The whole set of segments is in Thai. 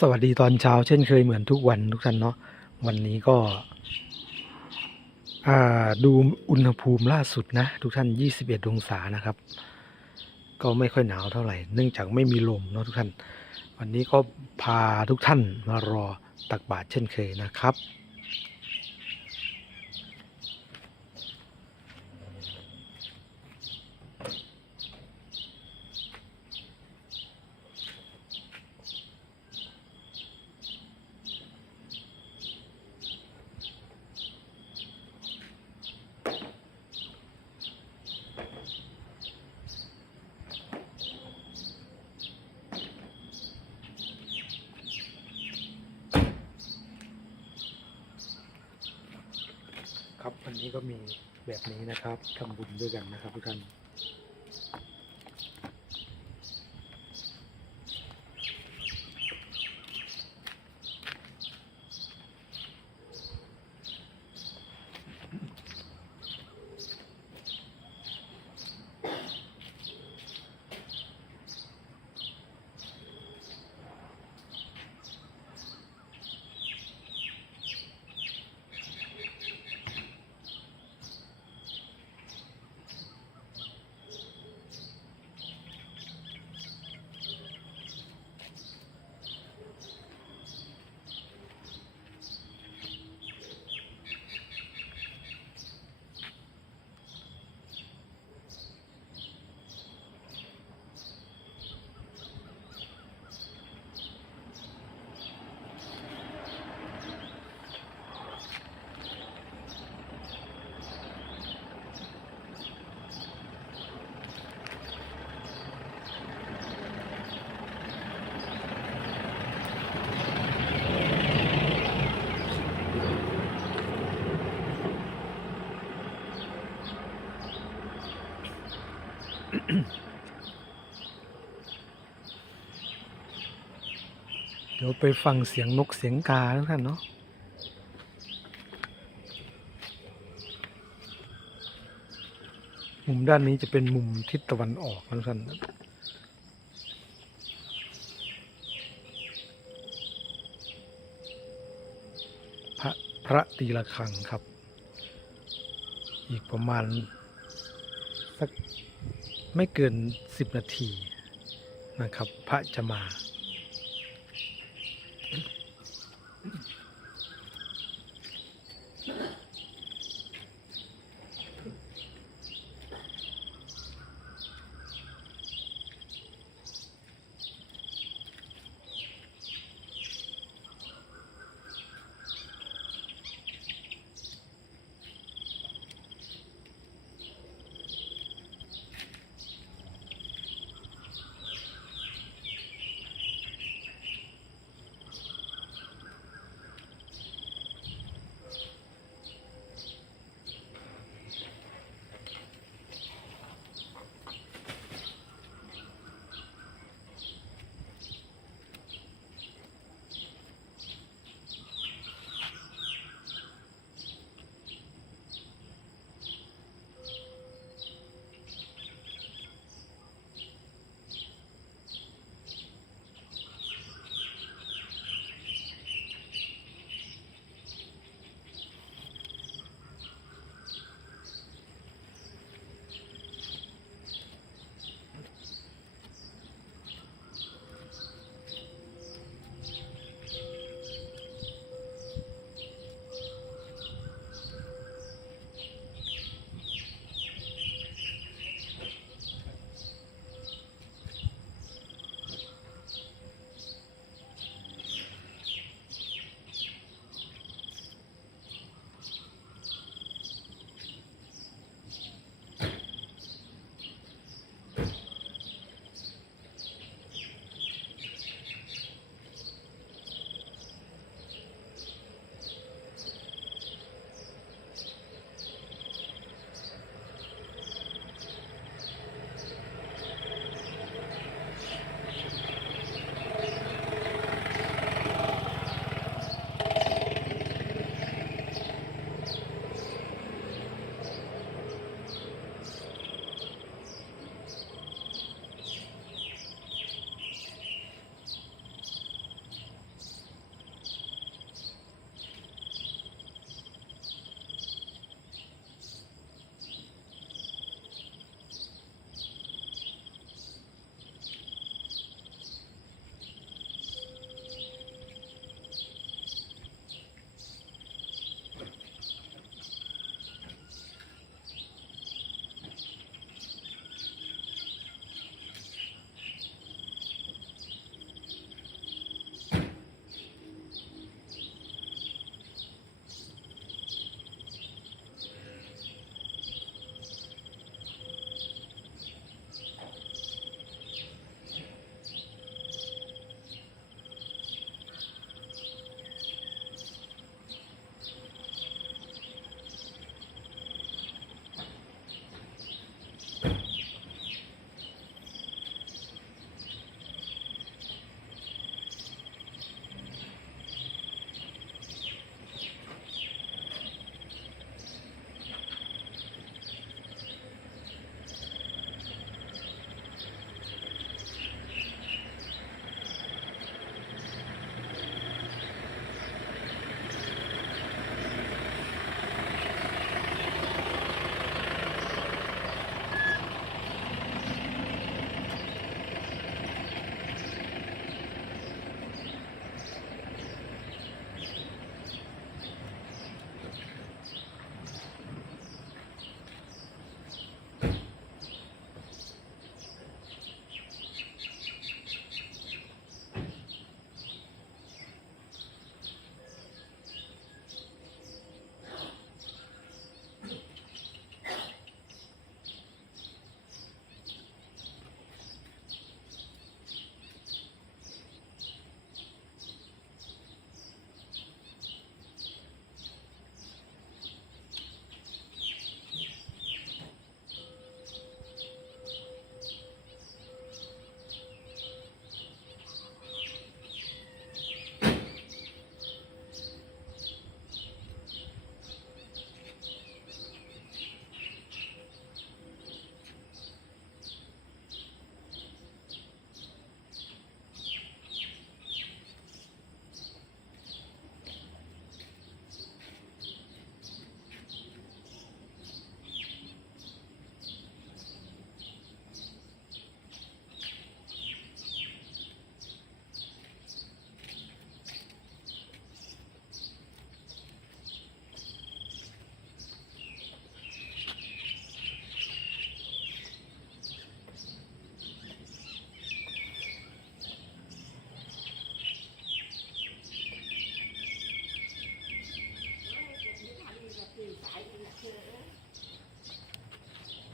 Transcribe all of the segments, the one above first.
สวัสดีตอนเช้าเช่นเคยเหมือนทุกวันทุกท่านเนาะวันนี้ก็ดูอุณหภูมิล่าสุดนะ ทุกท่าน 21 องศานะครับ ก็ไม่ค่อยหนาวเท่าไหร่ เนื่องจากไม่มีลมเนาะทุกท่าน วันนี้ก็พาทุกท่านมารอตักบาตรเช่นเคยนะครับ นนี้ก็มีแบบนี้นะครับทำบุญด้วยกันนะครับทุกท่าน เดี๋ยวไปฟังเสียงนกเสียงกาทุกท่านเนาะมุมด้านนี้จะเป็นมุมทิศตะวันออกนะท่านพระพระตีละครังครับ อีกประมาณสัก ไม่เกินสิบนาทีนะครับ พระจะมา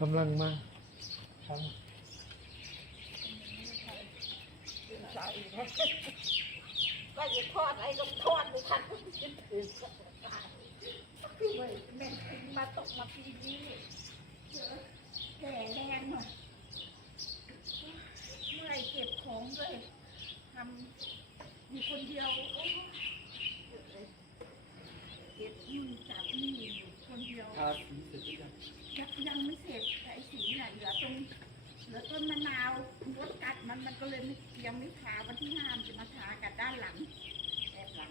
กำลังมาทก็จะทอดไอ้ก็ทอดไม่ทันก็คิดถึงคือว่าแม่งมาตกมาปีนี้แก่แรงหน่อยเมื่อยเก็บของด้วยทำอยู่คนเดียวโอ้ยเก็บมือจับนี่อยู่คนเดียวำทาสีเสร็จหรือยัง ยังยังไม่เสร็จไอ้สีน่ะเหลือตรงเหลือต้นมะนาวมดกัดมันมันก็เลยไม่ยังไม่ทาวันที่ห้ามนจะมาทากัดด้านหลังแอบหลัง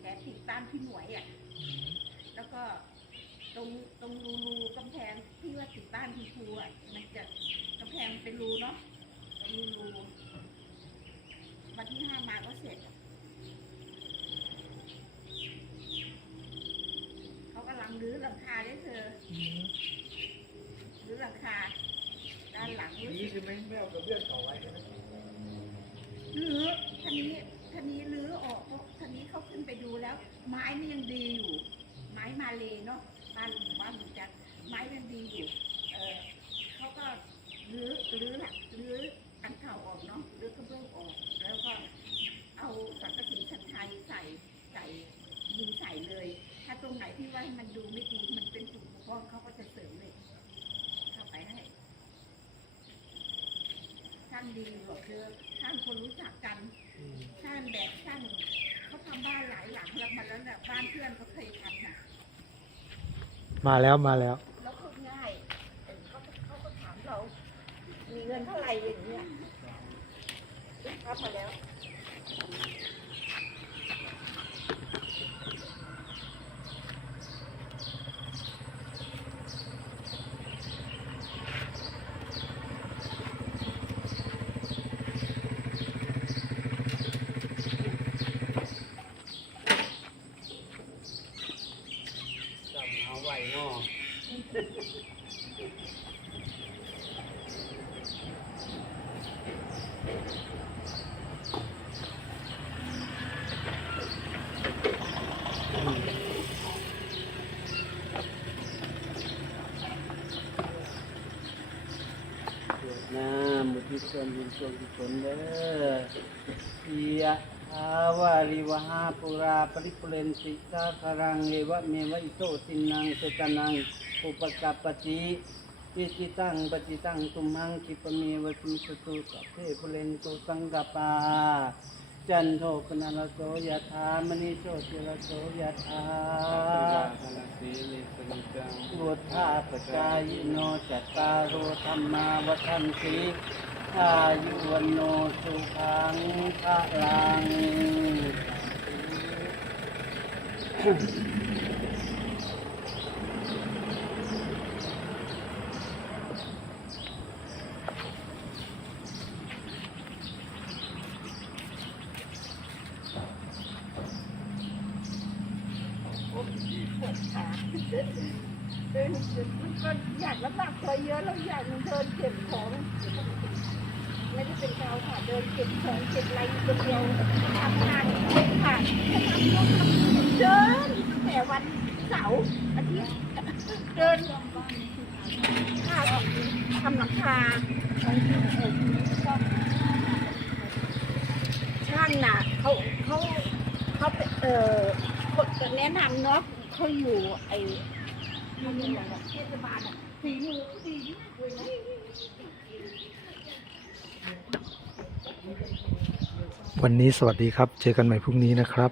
แอบติดตามพี่หมวยอะ แล้วก็ ตรงตรงรูรูกำแพงที่ว่าติดบ้านพี่ครูอะมันจะกำแพงเป็นรูเนาะตรงรูรูวันที่ห้ามาก็เสร็จอะเขากำลังรื้อหลังคาได้เธอรื้อหลังคาด้านหลังรู้นี่สึกคือไม่ไม่เอากระเบื้องต่อไว้ใช่ไหม รื้อท่านี้ท่านี้รื้อออกเพราะท่านี้เขาขึ้นไปดูแล้ว ไม้นี่ยังดีอยู่ ไม้มาเลยเนาะบ้านบ้านหนูจัดไม้ยังดีอยู่ เออเขาก็รื้อรื้อหลักรื้ออันเก่าออกเนาะรื้อกระเบื้องออก แล้วก็เอาสังกะสีชั้นไทยใส่ใส่ยิงใส่เลย ถ้าตรงไหนที่ว่ามันดูไม่ดีมันเป็นจุดบกพร่องเขาก็จะเสริมเลยเข้าไปให้ช่างดีบอกเธอช่าง คนรู้จักกันช่างแบบช่างเขาทำบ้านหลายหลังแล้วมาแล้วเนี่ยบ้านเพื่อนเขาเคยทำน่ะมาแล้วมาแล้ว แล้วพูดง่ายเออเขาก็เขาก็ถามเรา มีเงินเท่าไหร่อย่างเงี้ยรับมาแล้ว จำเอาไว้เนาะ กรวดน้ำมุทิส่วนบุญส่วนกุศลเด้อเอีย อาวาริวหาปุราปริปุเรนติสาคารังเอวะเมวะอิโตตินังเสตนังอุปกัปปติปิจิตังปจิตังตุมังคิปเมวะสิสตุสัพเพปุเรนตุสังกปา จันโทปนารโสยถามณีโชติรโสยถาบุทธาปจายโนจัตตารโอธรรมาวัฏันติอายุวันโนสุขังพระลัง ปวดขาเดินเดินก็อยากลำบากตัวเยอะแล้วอยากเดินเก็บของไม่ได้เป็นเกาค่ะเดินเก็บของเก็บอะไรคนเดียวทำงานไม่ขาดทำโน่นทำนี่เดินตั้งแต่วันเสาร์อาทิตย์เดินค่าทำหลังคาช่างน่ะเขาเขาเขาเป็นเออคนจะแนะนำเนาะ เขาอยู่ไอ้ทำยังไงอะเทศบาลอะฝีมือเขาดีมากเลยนะวันนี้สวัสดีครับ เจอกันใหม่พรุ่งนี้นะครับ